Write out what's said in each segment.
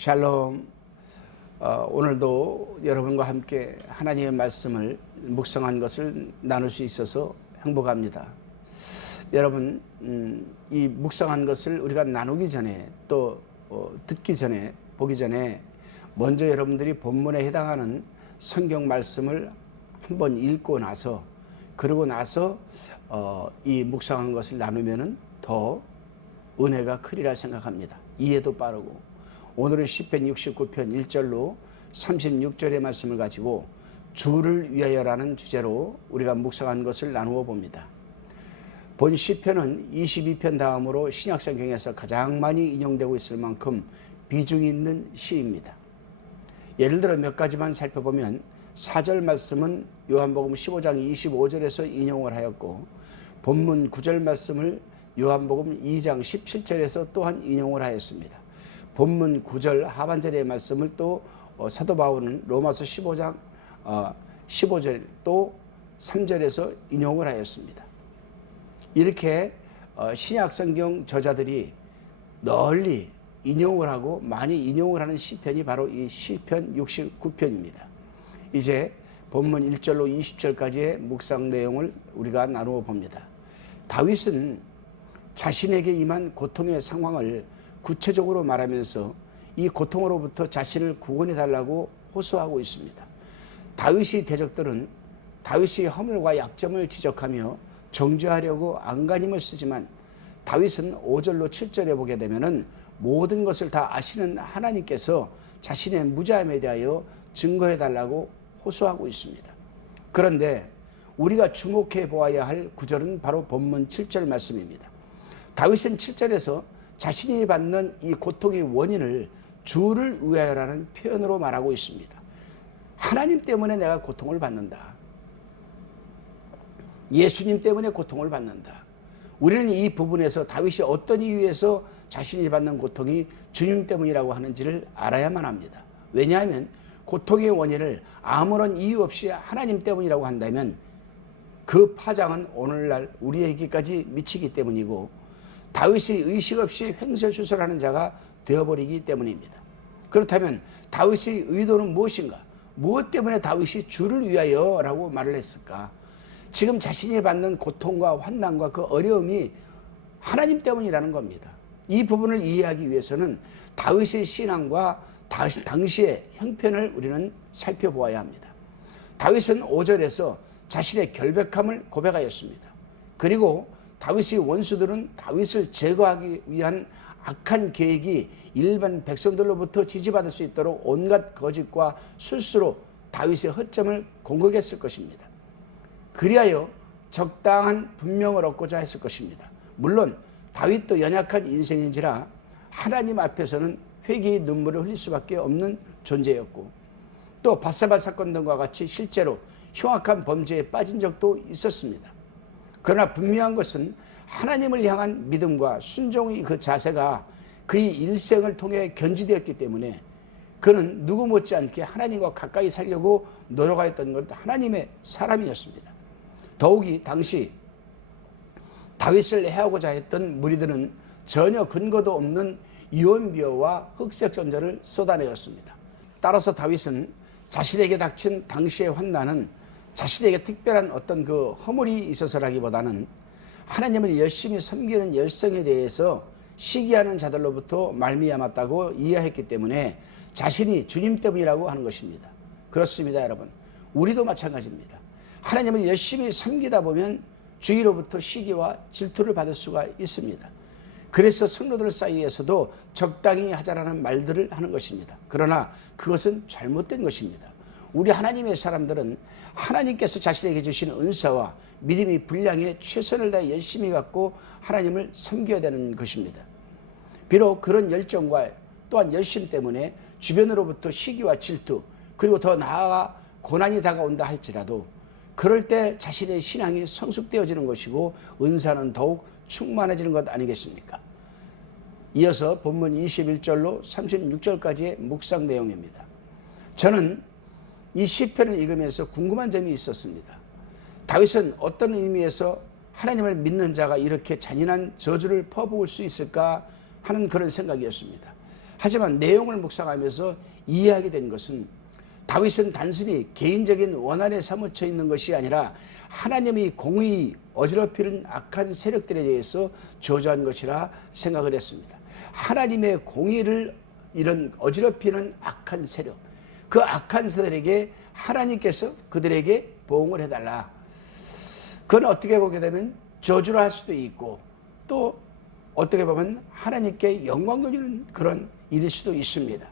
샬롬. 오늘도 여러분과 함께 하나님의 말씀을 묵상한 것을 나눌 수 있어서 행복합니다. 여러분, 이 묵상한 것을 우리가 나누기 전에 또 듣기 전에 보기 전에 먼저 여러분들이 본문에 해당하는 성경 말씀을 한번 읽고 나서 그러고 나서 이 묵상한 것을 나누면은 더 은혜가 크리라 생각합니다. 이해도 빠르고. 오늘은 시편 69편 1절로 36절의 말씀을 가지고 주를 위하여라는 주제로 우리가 묵상한 것을 나누어 봅니다. 본 시편은 22편 다음으로 신약성경에서 가장 많이 인용되고 있을 만큼 비중이 있는 시입니다. 예를 들어 몇 가지만 살펴보면 4절 말씀은 요한복음 15장 25절에서 인용을 하였고, 본문 9절 말씀을 요한복음 2장 17절에서 또한 인용을 하였습니다. 본문 9절 하반절의 말씀을 또 사도 바울은 로마서 15장 15절 또 3절에서 인용을 하였습니다. 이렇게 신약성경 저자들이 널리 인용을 하고 많이 인용을 하는 시편이 바로 이 시편 69편입니다. 이제 본문 1절로 20절까지의 묵상 내용을 우리가 나누어 봅니다. 다윗은 자신에게 임한 고통의 상황을 구체적으로 말하면서 이 고통으로부터 자신을 구원해 달라고 호소하고 있습니다. 다윗의 대적들은 다윗의 허물과 약점을 지적하며 정죄하려고 안간힘을 쓰지만 다윗은 5절로 7절에 보게 되면은 모든 것을 다 아시는 하나님께서 자신의 무죄함에 대하여 증거해 달라고 호소하고 있습니다. 그런데 우리가 주목해 보아야 할 구절은 바로 본문 7절 말씀입니다. 다윗은 7절에서 자신이 받는 이 고통의 원인을 주를 위하여라는 표현으로 말하고 있습니다. 하나님 때문에 내가 고통을 받는다. 예수님 때문에 고통을 받는다. 우리는 이 부분에서 다윗이 어떤 이유에서 자신이 받는 고통이 주님 때문이라고 하는지를 알아야만 합니다. 왜냐하면 고통의 원인을 아무런 이유 없이 하나님 때문이라고 한다면 그 파장은 오늘날 우리에게까지 미치기 때문이고, 다윗이 의식 없이 횡설수설하는 자가 되어버리기 때문입니다. 그렇다면 다윗의 의도는 무엇인가? 무엇 때문에 다윗이 주를 위하여 라고 말을 했을까? 지금 자신이 받는 고통과 환난과 그 어려움이 하나님 때문이라는 겁니다. 이 부분을 이해하기 위해서는 다윗의 신앙과 당시의 형편을 우리는 살펴보아야 합니다. 다윗은 5절에서 자신의 결백함을 고백하였습니다. 그리고 다윗의 원수들은 다윗을 제거하기 위한 악한 계획이 일반 백성들로부터 지지받을 수 있도록 온갖 거짓과 술수로 다윗의 허점을 공격했을 것입니다. 그리하여 적당한 분명을 얻고자 했을 것입니다. 물론 다윗도 연약한 인생인지라 하나님 앞에서는 회개의 눈물을 흘릴 수밖에 없는 존재였고, 또 밧세바 사건 등과 같이 실제로 흉악한 범죄에 빠진 적도 있었습니다. 그러나 분명한 것은 하나님을 향한 믿음과 순종의 그 자세가 그의 일생을 통해 견지되었기 때문에 그는 누구 못지않게 하나님과 가까이 살려고 노력하였던 것 하나님의 사람이었습니다. 더욱이 당시 다윗을 해하고자 했던 무리들은 전혀 근거도 없는 유언비어와 흑색 선전을 쏟아내었습니다. 따라서 다윗은 자신에게 닥친 당시의 환난은 자신에게 특별한 어떤 그 허물이 있어서라기보다는 하나님을 열심히 섬기는 열성에 대해서 시기하는 자들로부터 말미암았다고 이해했기 때문에 자신이 주님 때문이라고 하는 것입니다. 그렇습니다, 여러분. 우리도 마찬가지입니다. 하나님을 열심히 섬기다 보면 주위로부터 시기와 질투를 받을 수가 있습니다. 그래서 성도들 사이에서도 적당히 하자라는 말들을 하는 것입니다. 그러나 그것은 잘못된 것입니다. 우리 하나님의 사람들은 하나님께서 자신에게 주신 은사와 믿음의 분량에 최선을 다해 열심히 갖고 하나님을 섬겨야 되는 것입니다. 비록 그런 열정과 또한 열심 때문에 주변으로부터 시기와 질투, 그리고 더 나아가 고난이 다가온다 할지라도 그럴 때 자신의 신앙이 성숙되어지는 것이고 은사는 더욱 충만해지는 것 아니겠습니까? 이어서 본문 21절로 36절까지의 묵상 내용입니다. 저는 이 시편을 읽으면서 궁금한 점이 있었습니다. 다윗은 어떤 의미에서 하나님을 믿는 자가 이렇게 잔인한 저주를 퍼부을 수 있을까 하는 그런 생각이었습니다. 하지만 내용을 묵상하면서 이해하게 된 것은 다윗은 단순히 개인적인 원한에 사무쳐 있는 것이 아니라 하나님의 공의 어지럽히는 악한 세력들에 대해서 저주한 것이라 생각을 했습니다. 하나님의 공의를 이런 어지럽히는 악한 세력, 그 악한 세력에게 하나님께서 그들에게 보응을 해달라. 그건 어떻게 보게 되면 저주를 할 수도 있고 또 어떻게 보면 하나님께 영광 돌리는 그런 일일 수도 있습니다.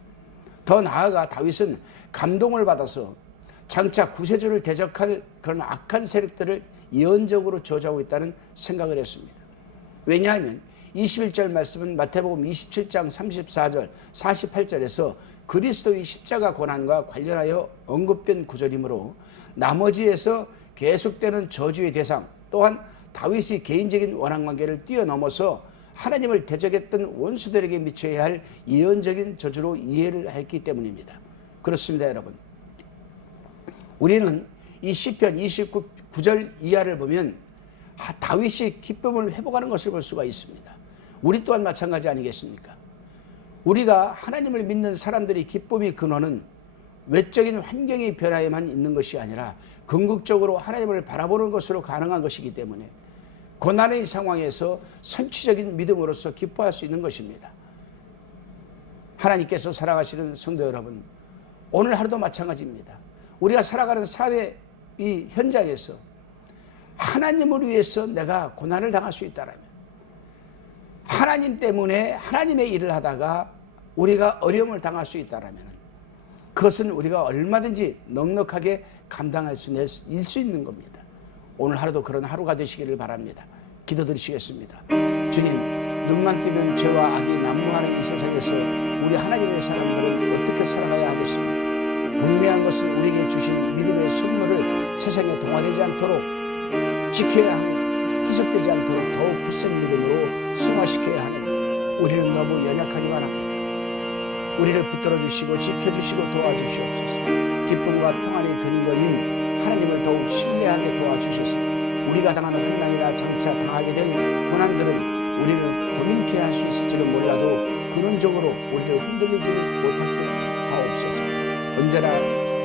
더 나아가 다윗은 감동을 받아서 장차 구세주를 대적할 그런 악한 세력들을 예언적으로 저주하고 있다는 생각을 했습니다. 왜냐하면 21절 말씀은 마태복음 27장 34절 48절에서 그리스도의 십자가 고난과 관련하여 언급된 구절이므로 나머지에서 계속되는 저주의 대상 또한 다윗의 개인적인 원한관계를 뛰어넘어서 하나님을 대적했던 원수들에게 미쳐야 할 예언적인 저주로 이해를 했기 때문입니다. 그렇습니다, 여러분. 우리는 이 시편 29절 이하를 보면 다윗이 기쁨을 회복하는 것을 볼 수가 있습니다. 우리 또한 마찬가지 아니겠습니까? 우리가 하나님을 믿는 사람들의 기쁨의 근원은 외적인 환경의 변화에만 있는 것이 아니라 궁극적으로 하나님을 바라보는 것으로 가능한 것이기 때문에 고난의 상황에서 선취적인 믿음으로서 기뻐할 수 있는 것입니다. 하나님께서 사랑하시는 성도 여러분, 오늘 하루도 마찬가지입니다. 우리가 살아가는 사회 이 현장에서 하나님을 위해서 내가 고난을 당할 수 있다면, 하나님 때문에 하나님의 일을 하다가 우리가 어려움을 당할 수 있다면 그것은 우리가 얼마든지 넉넉하게 감당할 수 있는 겁니다. 오늘 하루도 그런 하루가 되시기를 바랍니다. 기도드리시겠습니다. 주님, 눈만 뜨면 죄와 악이 난무하는 이 세상에서 우리 하나님의 사람들은 어떻게 살아가야 하겠습니까? 분명한 것은 우리에게 주신 믿음의 선물을 세상에 동화되지 않도록 지켜야 하고 희석되지 않도록 더욱 굳센 믿음으로 승화시켜야 하는데 우리는 너무 연약하기만 합니다. 우리를 붙들어 주시고 지켜주시고 도와주시옵소서. 기쁨과 평안의 근거인 하나님을 더욱 신뢰하게 도와주셔서 우리가 당하는 환난이나 장차 당하게 될 고난들은 우리를 고민케 할 수 있을지는 몰라도 근원적으로 우리를 흔들리지 못하게 하옵소서. 언제나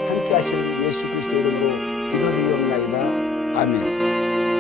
함께 하시는 예수 그리스도 이름으로 기도드리옵나이다. 아멘.